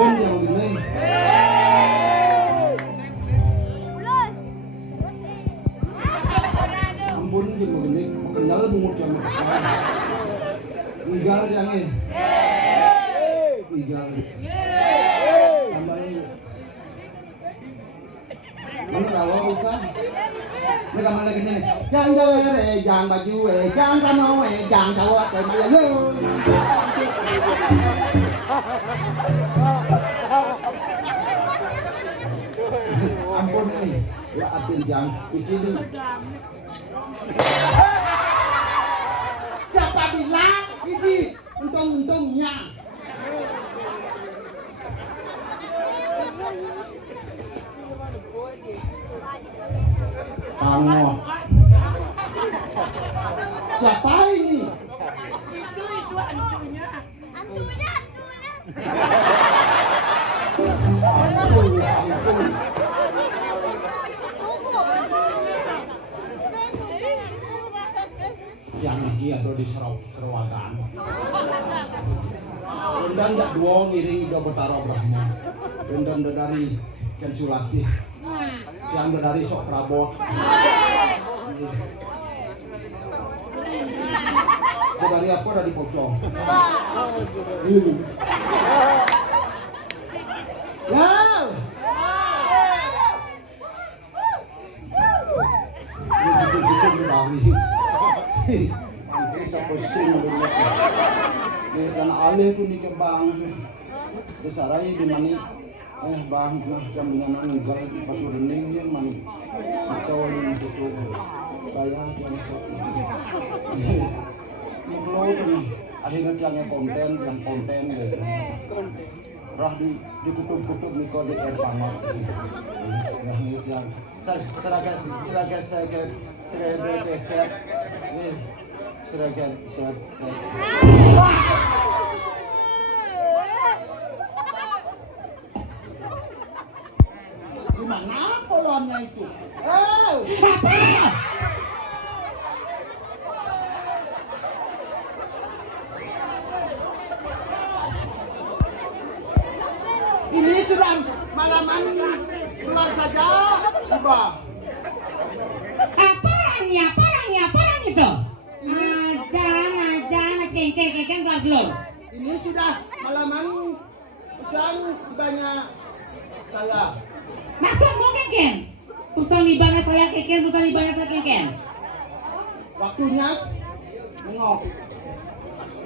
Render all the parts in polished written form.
Ben yang begini. Ampun yang begini, kenal bungut yang Wigar yang ini. Wigar. Tambahin. Mana kalau bisa? Ini kamar lagi nih. Jangan jalan jangan baju jangan kanau jangan cawat kayak mana Ampun nih, ya atin jangan begini. Siapa bilang ini untung-untungnya? Pango. Siapa ini? Itu antunya. Antunya. Yang lagi ada di Serawagan. Undang tak dua ngiring ida betara Brahma. Undang dari Ken Sulasi. Yang dari Sok Prabot. Dari aku dari Pocong. Ya. Karena alih tu ni ke bang, besarai di mana bang nah jam dengan anggal di patu rening dia mana kacau yang tutup kaya yang sakit. Mengkeluar tu akhirnya yang konten deh. Rah ditutup-tutup ni kau di air panas. Nah ni yang seragam set. Di mana polonnya itu? Papa! Ini sudah malaman keluar saja, Iba. Apa orangnya itu? Ajan, kengkeng belum. Ini sudah malaman pesan banyak saya. Masa mau kengkeng? Pesan ibana saya kengkeng. Waktunya nengok.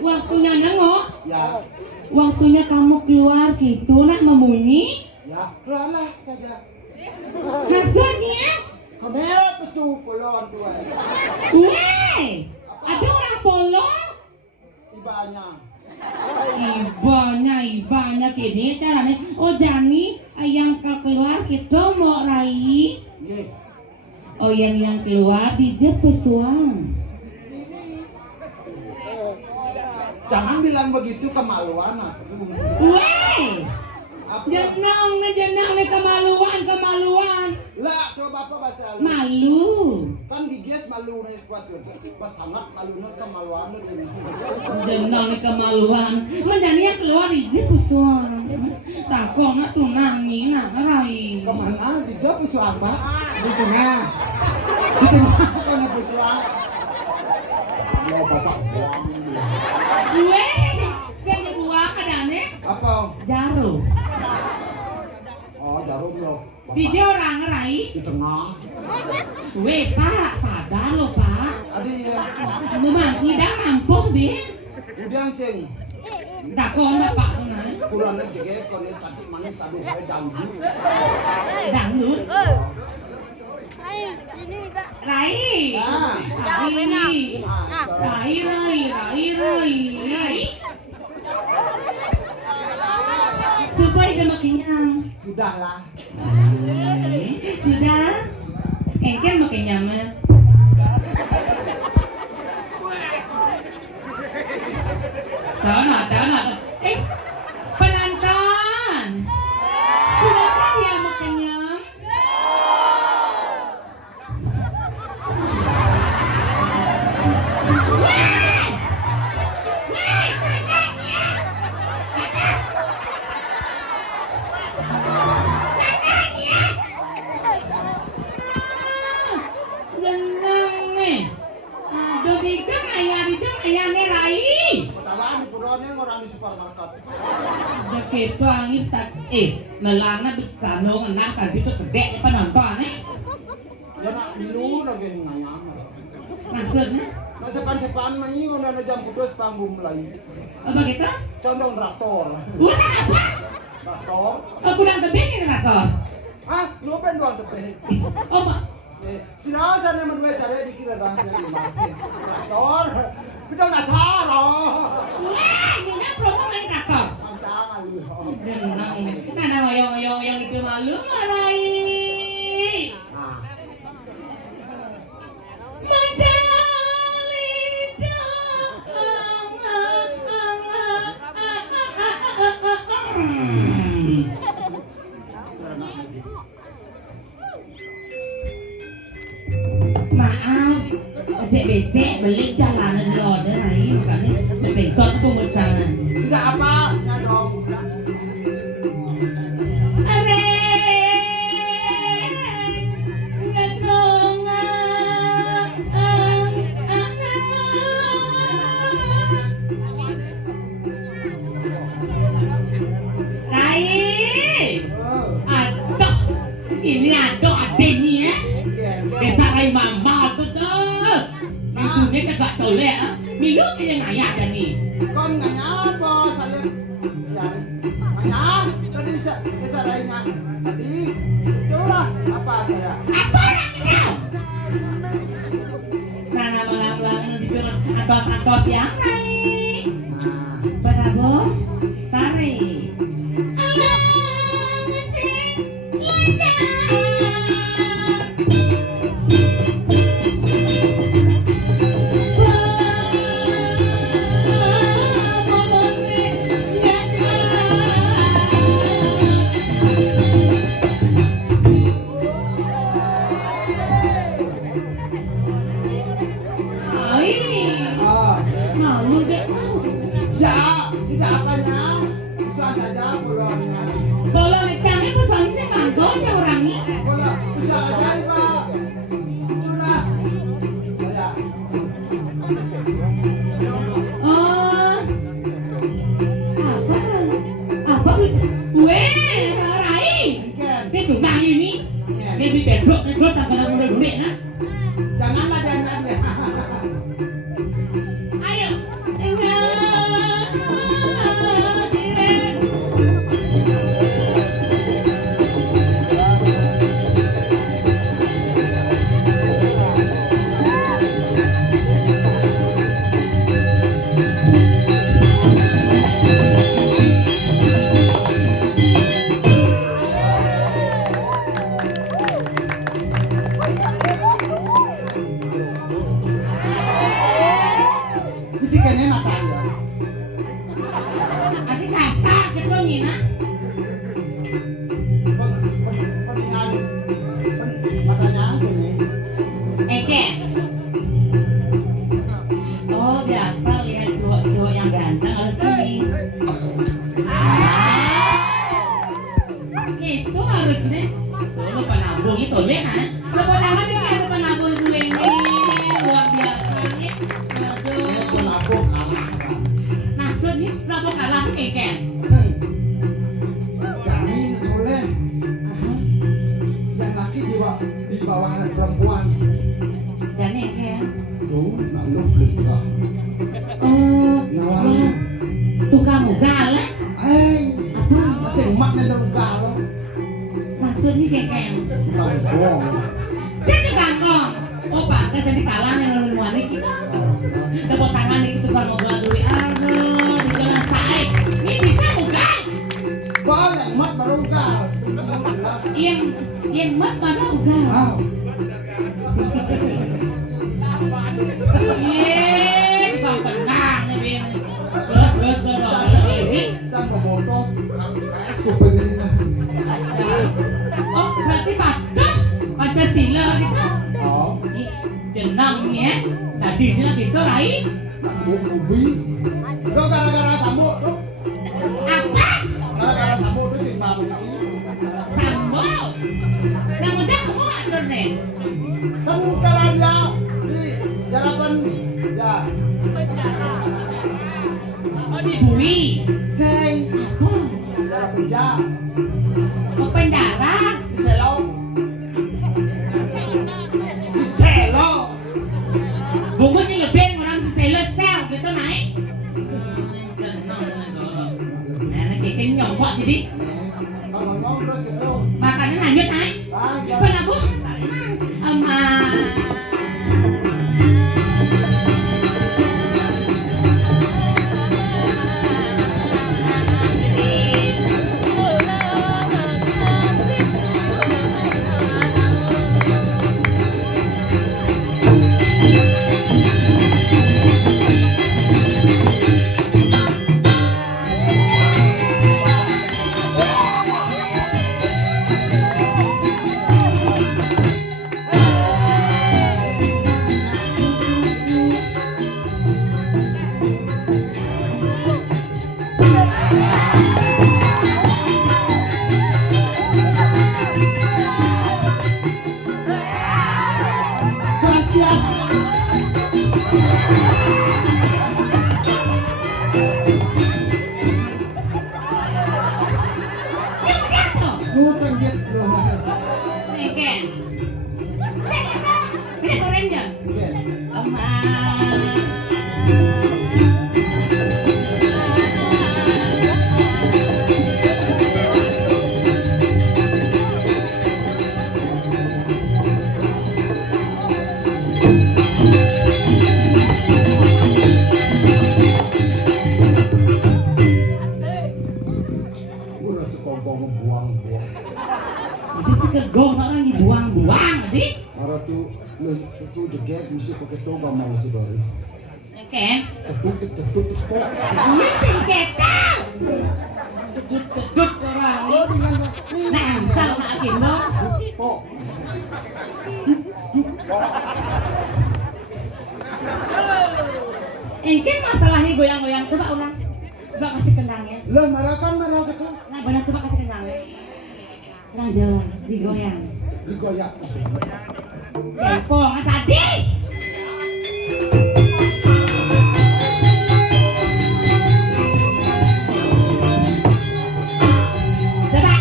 Waktunya nengok? Ya. Waktunya kamu keluar gitu nak membunyi? Ya, keluarlah saja. Maksudnya? Kenapa pesu polon tuh? Weh, ada orang polo? Ibanya kini caranya. Oh Jani, yang keluar gitu mau rai. Oh yang keluar dijep pesuang. Jangan bilang begitu kemaluan. Weh, jenang nih kemaluan. Lah, coba apa bahasa Malu. Kan gigias malu nih pas sangat malu nih kemaluan nih. Jenang nih kemaluan. Menjadi yang keluar dijep pesuang. Takut nak tuh nangis nak rai. Kemana? Dijawab pesuang Pak? Di tengah kan pesuang. Ya bapak buang. Weh, saya buang kadane. Apa? Jarum. Oh, jarum loh. Di orang rai. Di tengah. Weh Pak, sadar loh Pak. Adi ya. Memang tidak mampu deh. Udah sing. Tak kau nak Pak tu nak. Kurang lagi ke kon cantik manis aduh saya dangdut. Dangdut. Ini Kak. Rai. Ah. Rai. Supaya dia makin kenyang. Sudahlah. Sudah. Engkel makin nyaman. Tanah. Penonton. Sudahkah dia makin kenyang? itu angis tak nelana bikanong anak tadi itu gede apa nonton Ya nak dulu lagi ngayang. maksudnya Nah sepan-sepan mani udah jam kudus panggung mulai. apa gitu? Condong traktor. Bukan apa? Traktor. Aku udah tebing ini rakor. Ah, lu pengen doang tepe. Oh mak, Sila sana man gue cari dikira dah jadi masih. Traktor. Kita udah salah. wah, ini promo main rakor. Jangan lu. Nana ngoyong itu malu marai. Nah, Maaf, becek beli jalanan lor dan lain bukannya besok pengucapan. tidak apa, ya dong. Ini ada adiknya ya. Desa Rai Mama tuh tuh. Ibunya kagak colek, minum aja ngayak dah nih. Kon nggak nyapa saya. Ya, banyak tadi desa lainnya. Tadi, coba apa saya? Apa orangnya? Nana malam-malam itu antos-antos yang naik. Berapa? Tarik. Malu deh. Ya, tidak akannya. Bisa saja bolongnya. Kalau necangnya pesannya saya kantornya orangnya. Boleh, bisa saja Pak. Sudah. Saya. Oh, apa? Weh, Rai. Dia tunggang ini. Dia bedok sampai lalu udah gede nah. Janganlah dan ya. Ayo. Bisikannya makan ya. Tapi kasar gitu Nina. Pentingan matanya gini. Eke. Oh biasa lihat cowok-cowok yang ganteng harus ini. Gitu harusnya. Lo penabung itu lihat kan? Lo pertama nih ada penabung itu ini luar biasa nih. Aduh. Penabung anak. Maksudnya berapa kalah Eke? Jamin soleh. Yang laki di bawah perempuan. Dan Eke. Tuh, lalu beli juga. Oh, Nawarin. tukang ugal lah. Apa? Masih emaknya udah ugal. Maksudnya Eke. Kangkong. Saya tukang kong. Oh pantas jadi kalah yang lalu kita. Tepuk tangan nih tukang ngobrol dulu. Aduh, di jalan saya. Ini bisa ugal. Banyak emak baru ugal. Yang mat mana ugal. Wow. Tukang tenang nih Bin. Terus dong ini. Sama botol. Es kuping ini. Oh berarti Pancasila gitu. Oh. Ih, tenang nih ya. Nah di sini gitu Rai. Ubi. Lo gara-gara sambut tuh. Apa? Gara-gara sambut tuh sih bang. Sambo. Nah ngajak kamu nggak nih? Kan kalau dia di jarapan ya. Oh dibui. Seng. Apa? kerja Mau penjara. di selo. Di selo. Bungkusnya lebih orang seselet sel gitu naik. Nah, kayak nyongkok jadi. Kalau ngomong terus gitu. Makannya lanjut naik. Lanjut. Penabuh. Emak. Bukan gitu. Neken. Ini goreng ya? Emak. Udah sekompong buang-buang. Jadi sekegong orang dibuang-buang, adik. Para tu jeget mesti pakai toga mau si Dori. Neken. Ceput kok. Ini singketan. Cedut-cedut orang ini. Nah, asal nak kilo. Kok. Ini masalahnya goyang-goyang. Coba ulang. Coba kasih kendangnya. Lah marah gitu. Nah, benar coba kasih kendangnya. Orang Jawa digoyang. Digoyak. Kempong tadi. Coba.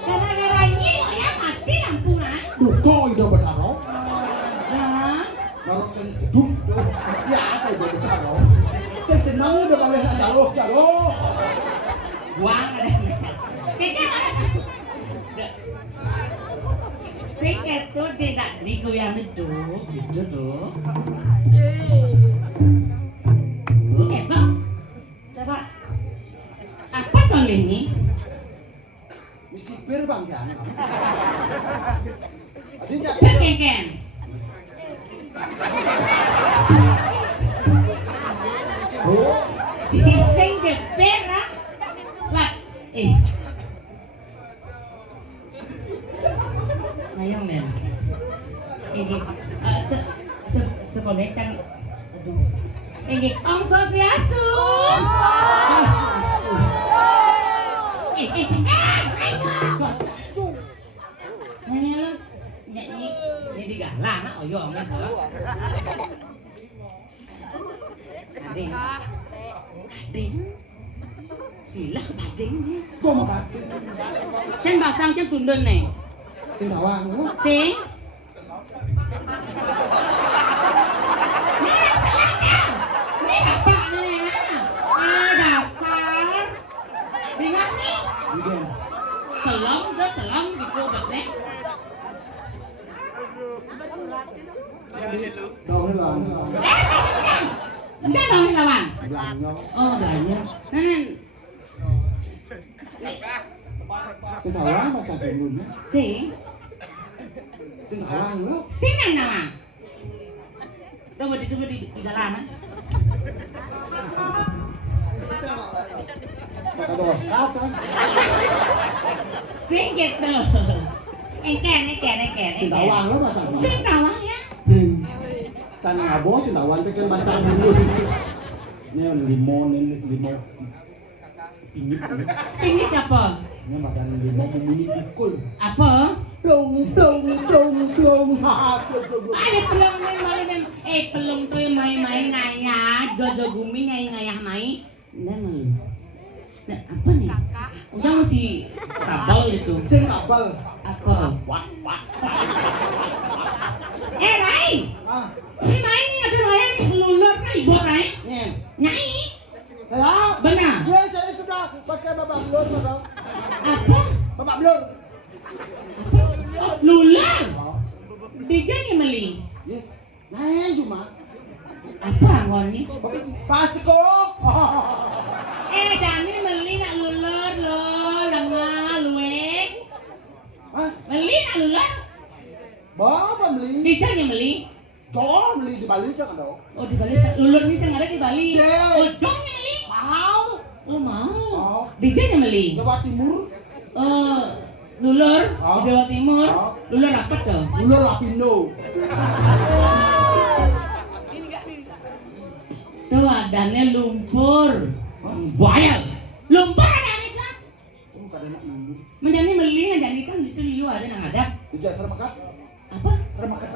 Gara-gara ini ya mati lampunya. Duh, kok udah bertaro? Nah, Naruh cari duduk. Ya, apa udah bertaro? Saya senang udah balik jalo. buang ada. Tiket ada. Tiket tuh tidak digoyang itu, gitu tuh. Bang, coba. Apa tuh ini? Misi pir bang ya. Adinya. Keken. Oh, Sing geber ah. Lah, Ayang men. Ini sekolah kan. Aduh. Ini Om Swastiastu. Nanya lo nyanyi ini galah nak oyong kan. Ading. Gila ading ni. kok mau mati? Sen basang sen tundun nih. Sinawang lu. Sing. Ini salahnya. Ini apa nih nah? Dasar. Dengar nih. Iya. Selam gitu deh. Đâu hết là Enggak dong lawan. Làm nhau. Oh, belanja. Nah, Sinawang masa dulunya. sing. Sinawang lu. Sing nang nama. Coba di dalam. Kata doa sekatan. Sing gitu. Eken. Sinawang lu masa dulu. Sing tawang ya. Can ngabo sinawang itu kan masa dulu. Ini limon. Pingit. Pingit apa? Ini makan limau mini pukul. Apa? Plong. Ha, plong. Ada pelong main pelong tuh main ngayah, jojo gumi ngayah main. Enggak malu. Nah, apa nih? Udah masih kabel itu. Sing kabel. Apa? Wah. Rai! Ah, Ini main nih ada raya nih lulur kan ibu Rai. nih. Nyai. Saya. Benar. Ya, saya sudah pakai babak belur, Madam. Apa? Babak belur. Oh, lulur. Oh. Dijanya meli. Ya. Nah, cuma. Apa ngoni? Pasti kok. Dani meli nak lulur lo, lenga luwek. Hah? Meli nak lulur? Bapak beli. Dijanya meli. Jauh beli di Bali sih kan dong. Oh di Bali, lulur nih yang ada di Bali. Cek. Oh jongnya meli. Mahal. Oh mau. Oh. Dijanya meli. Jawa Timur. Oh lulur Oh. di Jawa Timur. Oh. Lulur apa tuh? Ulur Lapindo. Tuh adanya lumpur. Buaya. Lumpur ada nih kan? Oh, kadang nak mundur. Menjadi meli, menjadi kan itu liu ada nang ada. Ijaz seramakat. Apa? Seramakat.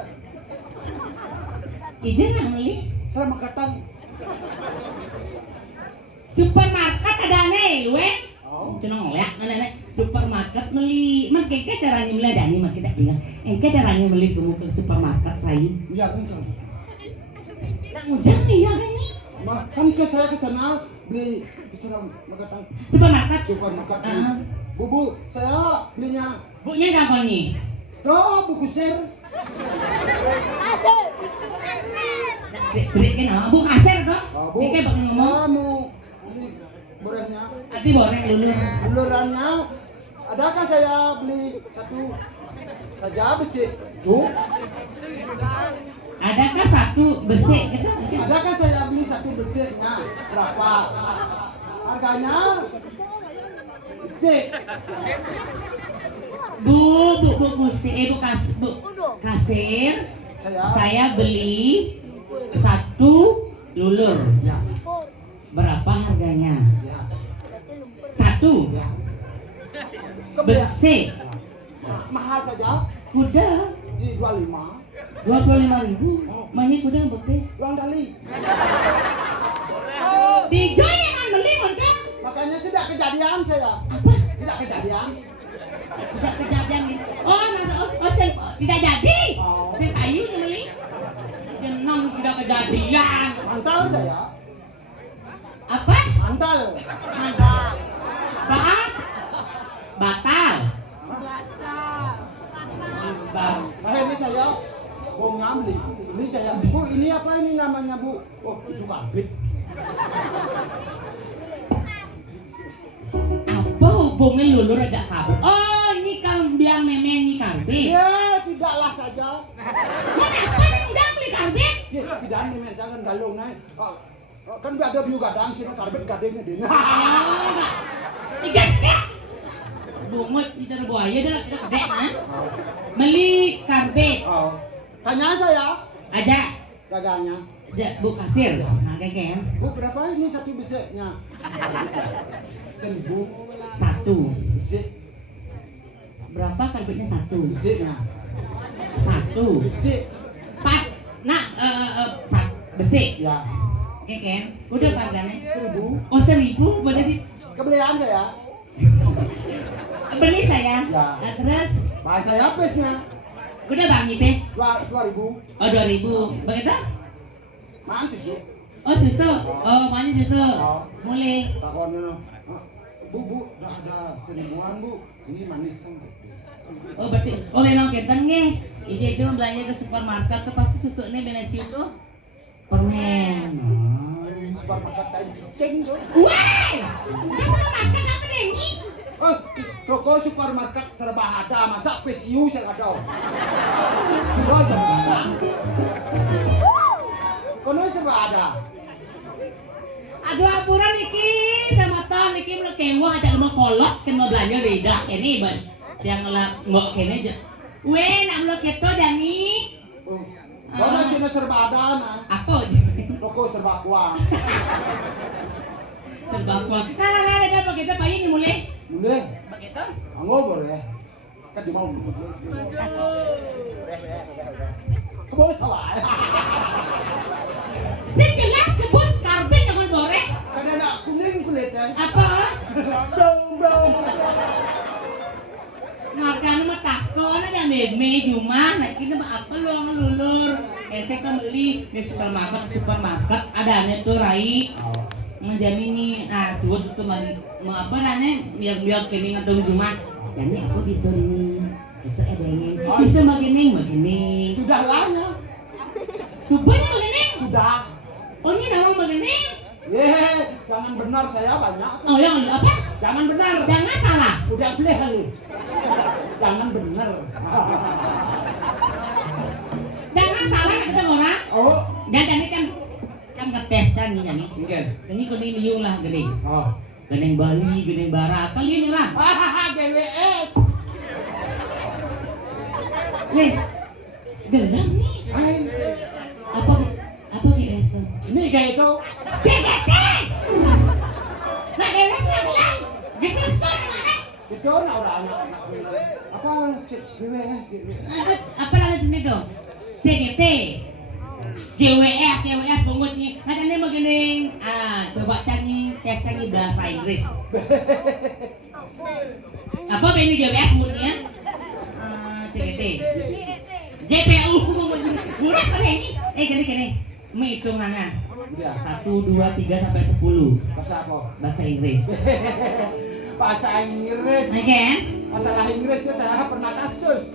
Ijen nang meli. Seramakatan. Supermarket ada nih, luwe. Oh. Itu nong lihat nenek supermarket meli. Man kayak caranya meli ada nih, mak kita bilang. Caranya meli kamu ke supermarket lain. Ya kan kan. Nak ujang nih ya kan nih. Kan ke saya ke sana beli seramakatan. Supermarket. Supermarket. Ah. Bu, saya belinya. Bunya kapan nih? Tuh, buku share. Trik kan, bu kasir dong. Bu. Ini kayak bakal ngomong. Kamu ini borehnya. Ati boreng dulu. Ulurannya. Adakah saya beli satu saja besi? Bu. Adakah satu besi? Adakah saya beli satu besinya? Berapa? Harganya? Besi. Bu kasir. Saya beli satu lulur. Ya. Berapa harganya? Ya. Satu Ya. besi. Mahal saja Kuda di 25. 25.000. Banyak kuda bekas. Uang kali. Dijoy kan beli untuk Makanya tidak kejadian saya. apa? Tidak kejadian. Tidak kejadian gitu. Tidak jadi. Oh. Saya kayu nih beli. Jenong tidak kejadian. Mantal saya. Apa? Mantal. Batal. Batal. Akhirnya saya mau ngambil. Ini saya. Bu, ini apa ini namanya, Bu? Oh, itu karbit. Apa hubungan lulur ada kabel? Oh, ini kalau bilang meme ini karbit. Ya, tidaklah saja. Kenapa nih udah beli karbit? Ya, tidak ini jangan galung naik. Kan ada biu gadang sini karbit gadengnya deh. Ikan ya. Bungut itu ada buaya dah kita gede ah. Beli karbit. Oh. Tanya saya. Aja. Dagangnya. Bu kasir. Nah, kayak Bu, berapa ini satu beseknya? 1.000 satu. besek. Berapa karbitnya satu? Beseknya. Satu. Besek. Empat. Nah, besi. Ya. Kayak udah harganya? 1.000. Oh 1.000 boleh di Kebelian saya. beli saya. Ya. Nah, terus Bahas saya pesnya. udah bang Ipes. 2.000. Oh 2.000. Begitu? Mana susu? Oh susu. Oh mana susu? Mulai. Takonnya no. Bu, dah ada 1.000-an, Bu. Ini manis sampai. Oh berarti, oh memang kenten nge. Itu belanja ke supermarket tuh pasti susunya Benesi itu permen. Supermarket tadi ceng tuh. Wah, supermarket apa deh ini? Oh, toko supermarket serba ada, masa PSU saya ada. Coba aja. Kono serba ada. Aduh apuran iki sama toh niki mulai kewa ada mau kolot kan mau belanja beda ini ban yang lah mau kene aja. Weh nak mulai keto Dani. Kono sini serba ada nah. Apa? Toko serba uang. Serba kuat. Nah, begitu Pak ini mulai. Mulai. Begitu. Anggo boleh. Kan di mau. Kebos awal. Sejelas kebos karbit dengan bore. Kan ada kuning kulitnya. Apa? Blong. Makan mah takon aja meme cuma nah kita mah apa luang lulur. Saya kan beli di supermarket ada tuh Rai. Menjadi ini nah sebut itu mau apa namanya biar kini ngadong cuma. Jadi aku bisa ini itu ada ini bisa begini. Sudah lama. Subanya begini. Sudah. Oh ini nama begini. Jangan benar saya banyak. Oh yang apa? Jangan benar. Jangan salah. Udah beli kali. Jangan benar. Jangan salah kata orang. Oh. Dan ini kan ngetes kan nih jadi. Mungkin. Ini kuning liung lah gede. Oh. Geneng Bali, geneng Barat, kali ini lah. GWS. Nih, gelam nih. Hai. Apa GWS tuh? Ini kayak itu. CGT. Nah GWS lah bilang. Gibson mana? Itu orang apa GWS. Apa lagi sini tuh? CGT. GWS bungkutnya. Nah kan ini begini. Coba tes canggih bahasa Inggris. Apa ini GWS bungkutnya? CGT. JPU. Burak pada ini. Gini. Hitungannya. 1, 2, 3 sampai 10. Bahasa apa? Bahasa Inggris. Bahasa Inggris. Oke. Masalah Inggris itu saya pernah kasus.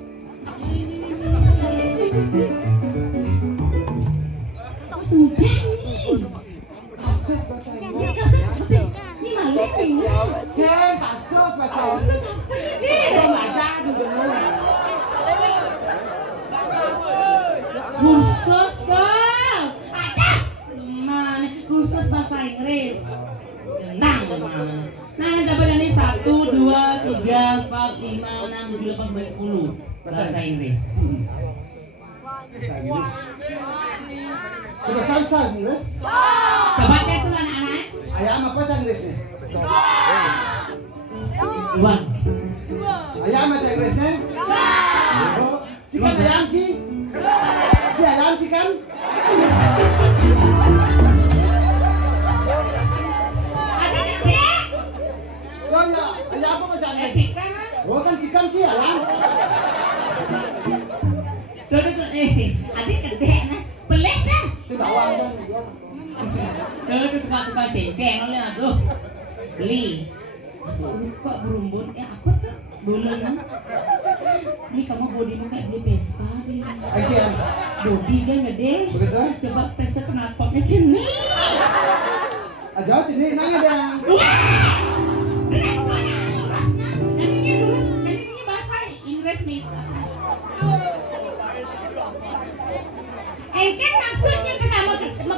Sudah nih. Kasus bahasa Ini Inggris. kasus ini malu Inggris. Kasus bahasa Inggris. Kasus apa ini? Belum aja dulu. Kursus kau. Ada. Mana kursus bahasa Inggris? Tenang mana. Nah, dapat ini 1, 2, 3, 4, 5, 6, 7, 8, 9, 10 bahasa Inggris. Bahasa Inggris. Coba bahasa Inggris. Coba tes dulu anak-anak. Ayam apa bahasa Inggrisnya? Uang. Ayam bahasa Inggrisnya? Oh, chicken ayam ci. Si ayam chicken. Ada gede. Oh ya, ayam apa bahasa Inggris? Etika. Oh kan chicken sih ayam. Duduk adik gede nah. Pelik dah. Si bawang kan. Duduk tukang cenceng oleh aduh. Beli. Kok berumbun? Apa tuh? Bulan. Ini kamu bodimu kayak beli Vespa beli. Ayam. Bodi kan gede. Begitu? Coba tesnya knalpotnya ceni. Aja sini nanya dong. Wah! Kenapa lurusnya? Dan ini lurus. Dan ini bahasa Inggris nih. Kan maksudnya kenapa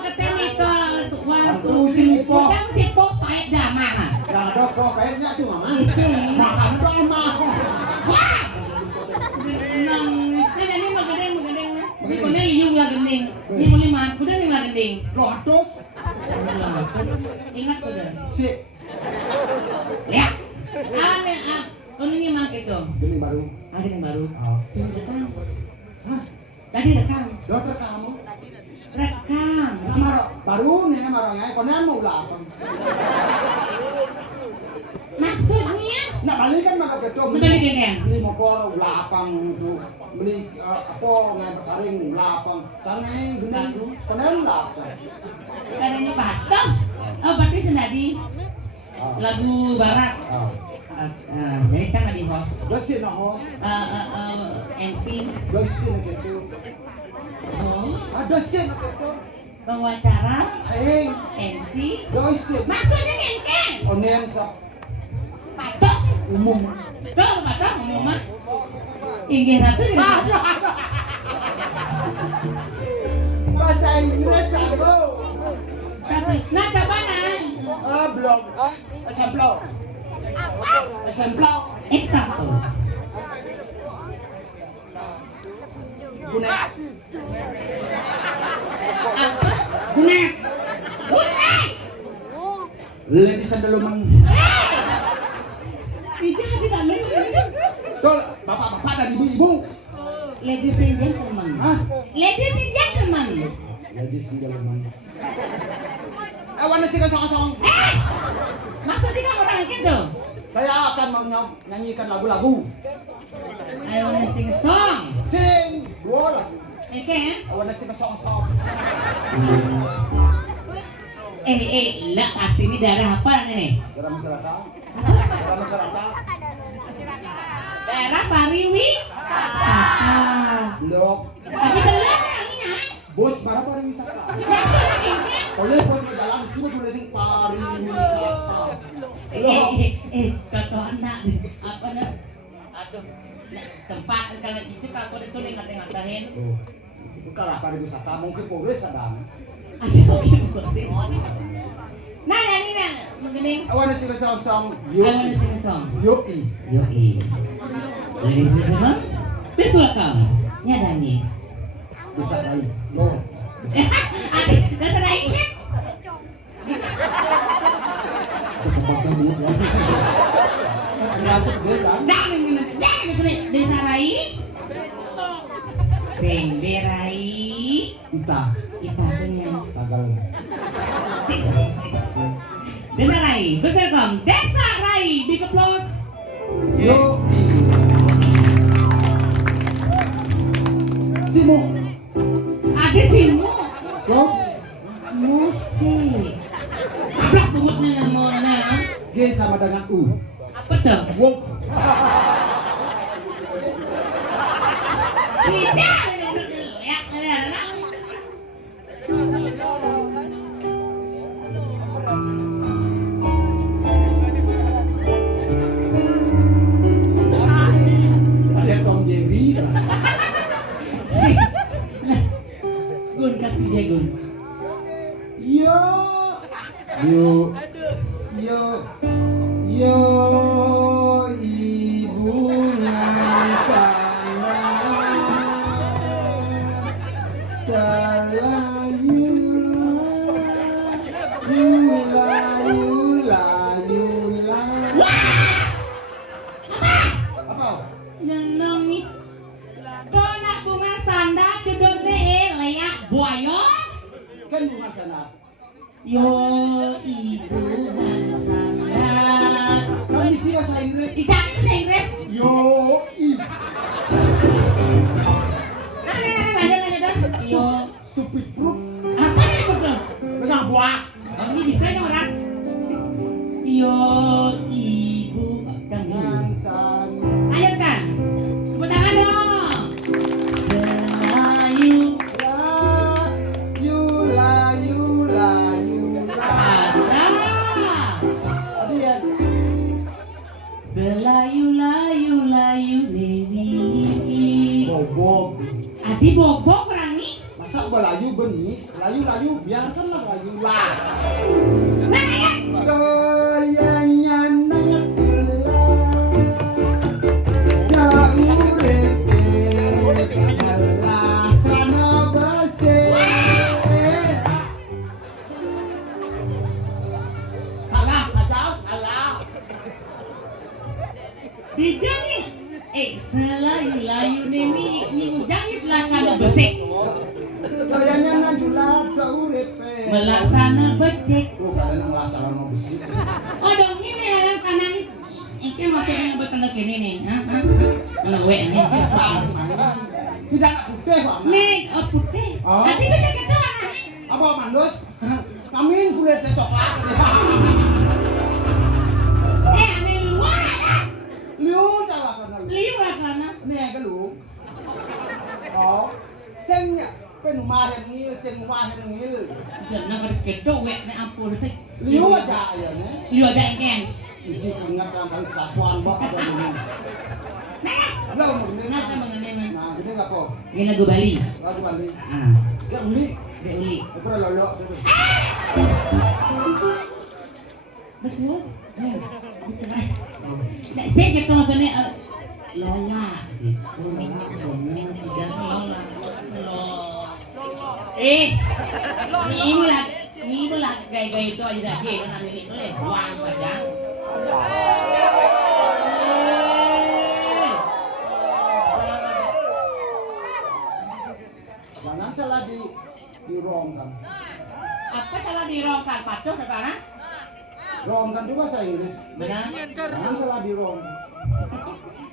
ketemu itu waktu sipok pakai damang. Yang ada kok kayaknya tuh mama. Isi. Makan dong mah. Wah! Nang, ini magandang na. Ini ko na liyong laganing. Ini mo liman ko na yung laganing. Lotus. Ingat ko na. Si. Lihat. Ano ni mak ito? Ini baru. Ada yang baru. Oh. Cuma rekam. Hah? Tadi rekam. Dokter kamu. Rekam. Sama baru nih marahnya. Konya mau lapang. Maksudnya? Nah balik kan maka betul. Balik kan? Beli motor lapang itu. Beli apa ngaring lapang. Tangan gini. Konya lapang. Kadangnya batok. Oh, berarti sendiri lagu barat. Jadi kan lagi host. Bersih noh. MC. Bersih gitu. Host. Ada sih gitu. Pengacara. MC. Bersih. Maksudnya ngengkeng. Onen sa Batok. umum. Batok umum mah. Inggih ratu di Bahasa Inggris aku. kasih. Nah, coba nah. Blog. Exemplar. Exemplar. Example. Guna. Apa? Guna. Guna. Ladies and gentlemen. Ija di dalam. Dol, bapak-bapak dan ibu-ibu. Ladies and gentlemen. Hah? Ladies and gentlemen. Ladies and gentlemen. Wana sih kosong-kosong. Maksudnya kamu orang gitu? Saya akan menyanyikan lagu-lagu. I wanna sing a song. Sing dua lagu. Okay. I wanna sing a song. Lah artinya daerah apa nih? Daerah masyarakat. Daerah masyarakat. Daerah pariwisata. Blok. Tapi belum orangnya. Bos para pariwisata. Oleh bos di dalam sini tulis sing pariwisata. Toto anak apa nih? Aduh, tempat kalau itu kalau itu nih ngata-ngatain. Bukan lah pariwisata, mungkin Polres ada. Nah, ini nah, mengenai. I wanna sing a song. I wanna sing a song. Yoi. Ladies and gentlemen, please welcome Nyadani. Bisa lagi. No. Aduh, dasar lainnya. Kepaknya dulu ya. Masuk deh kan. Desa Rai. Sing Berai. Ita. Ipahnya. Tagal. Desa Rai, welcome Desa Rai, big applause. Yoi. Simo. Ada Simo. Go. Musik. Apa pengutnya namanya? G sama dengan U. Apa tuh? Wow. Tidak. Ada Tom Jerry. Gun kasih dia Gun. Yo. Ibu sana salah yula. Apa? Nyenengi. Kona bunga sanda duduk deh leyak buaya. Kan bunga sana. Yo ibu dan sanda. Kami sih bahasa Inggris. Dicari bahasa Inggris. Yo Lanjut. Yo. stupid bro. Apa yang betul? Dengan buah. Ini bisa ya orang? Yo ibu kami. Yang sana. Ayo kan. Tepuk tangan dong. Selayu Yula. ada. Adian. Selayu layu lili. Bobok. Adi bobok orang nih. Masa belayu benih, layu biarkanlah layu lah. Nah ya. Gayanya nang gula, saurepe kalah cana base. Salah. Dijangit. Selayu layu nemi ni ujangit lah kada besek. Gayanya nang gula, saurepe. Melaksana becek. Kalian nang lah cara mau besi. Oh dong ini dalam kanan ini. Ini maksudnya bertanda kini nih. Lewe nih. Tidak putih kok. Nih, oh putih. Oh. Nanti bisa kita warna nih. Apa mandus? Kamin kulitnya coklat. Aneh luar ada. Liu salah kan lu. Liu lah karena. Nè cái lũ. Đó. Senเป็นมาอย่างนี้เซนมาอย่างนี้ Jangan pada kedok wek nih ampun. Liu aja ya nih. Liu ada yang Isi ingat yang kali kesasuan bak apa ini. Nah, Lo ini. nata mengenai Nah, ini enggak kok. ini lagu Bali. Lagu balik. Ah, Ya uli. dek uli. Aku udah lolo. Betul. Betul. Nah, saya gitu maksudnya Lola. Lola. Lola. Ini lah nyanyi lah gaya-gaya itu aja dah dia kan ini tuh buang saja. Jangan salah dirongkan. Apa salah dirongkan patuh sekarang? Rongkan itu bahasa Inggris. Benar? Jangan salah dirong.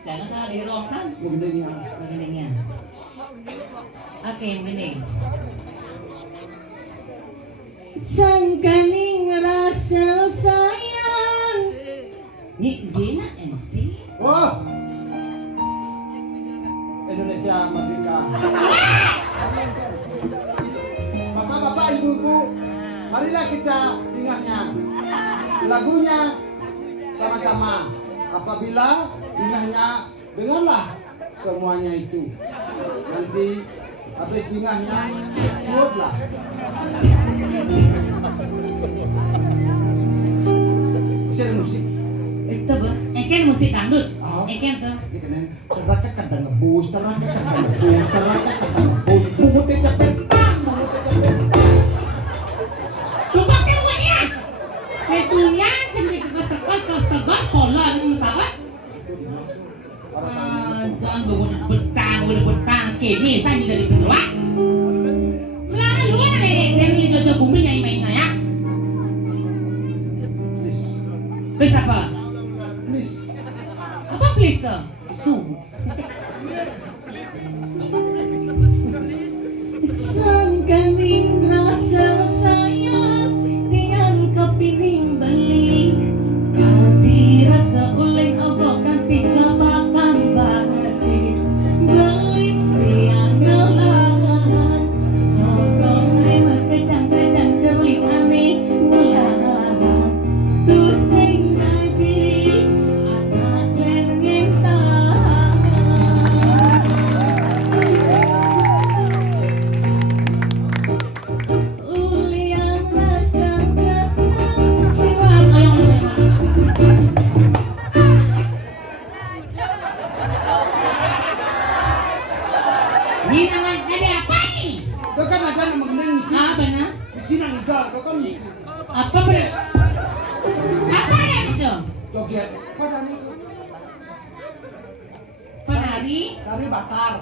Jangan salah dirongkan. Begininya. Begininya. Oke, begini. Sangkaning rasa sayang. Ini Jina MC. Oh, Indonesia Merdeka. Bapak-bapak, ibu-ibu, marilah kita ingahnya. Lagunya sama-sama. Apabila ingahnya, dengarlah semuanya itu. Nanti habis ingahnya, surutlah. Share musik. Itu bu, eken musik dangdut. Oh. Eken tuh. Ini kan terangkat kadang ngebus, terangkat kadang ngebus, terangkat kadang ngebus. Mumutnya cepet, mumutnya cepet. Coba kan buat ya. Itunya sendiri ke sekolah pola dengan sahabat. Jangan bertang, kini saya dari kedua. Melarang luar lelek dan ini jodoh bumi yang main ngayak. Please, Please apa? please, Apa please tuh? sungguh. Sangkaning rasa sayang tiang kepining beli adi rasa uleng abang kantik lapakan banget beli tiang ngelahan ngokong lima kejang-kejang cerlik aneh ngelahan tusing nadi anak lengeng tahan. Ulian rasang-rasang siwang ini namanya jadi apa nih? Itu kan ada yang mengenai musik. Ah benar. Di sini enggak, itu kan musik. Apa benar? Apa ya itu? Joget. Apa tadi? Penari, Tari bakar.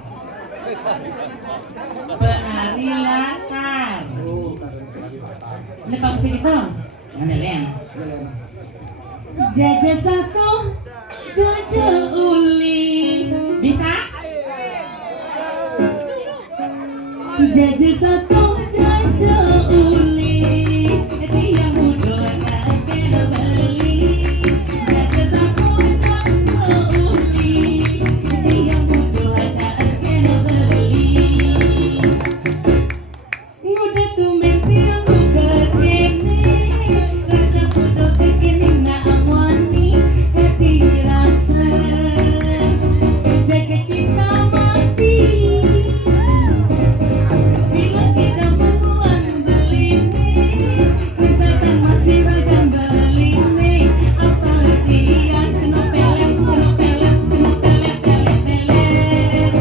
penari latar. Oh, tari bakar. Ini pak musik itu? Ada yang. Jalan. Jaja satu, jaja uli. Bisa? Jaja satu, jaja uli. Tiang bodoh tak kena beli. Jaja satu, jaja uli. Tiang bodoh tak kena beli. Udah tumben tiang buka kene. Rasa bodoh kekini nak wani. Hati rasa jaga cinta mati. Bila kita menuan beline, kita kan masih ragam beline. Apa dia kena pelet, kena pelet, kena pelet, pelet, pelet.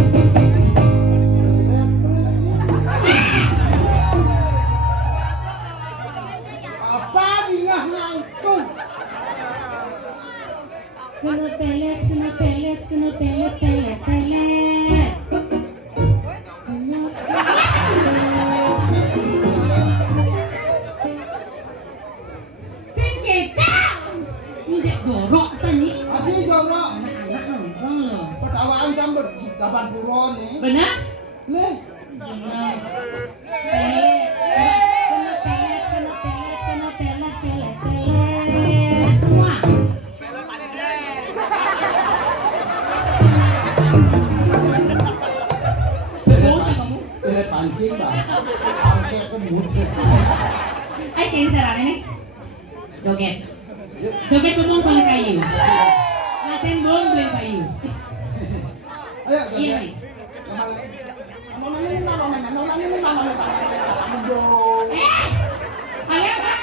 Apa ingahnya itu? Kena pelet, kena pelet, kena pelet, pelet, pelet. Sing kita, ini jorok sani. Adi jorok. Anak-anak nonton loh. Pertawaan jam berdapan puron nih. Benar? Leh, Benar. Pelet, kena pelet, kena pelet, kena pelet, pelet, pelet. Semua. Bocah kamu. pelet pancing bah. Sampai ke mulut. Ay, kayo sarang ini. Joget. Joget bubong sama kayu. Natin bong beli kayu. Ayo, Iya. joget. Ayo, Pak.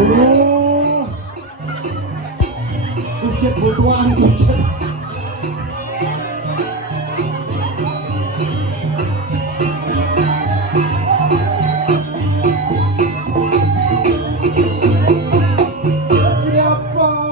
Oh. Kucet bodohan kucet. Siapa?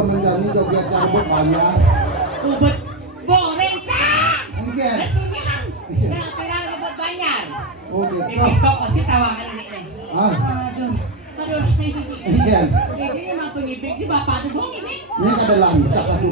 udah menjadi joget carbot banyak. Ubet goreng cak. Ini kan? Kenapa ubet banyak? Oh Di gitu. TikTok pasti tawangan ini nih. Ah, Aduh. ini kan? Ini emang pengibik di bapak tuh dong ini. Ini ada lancak aku.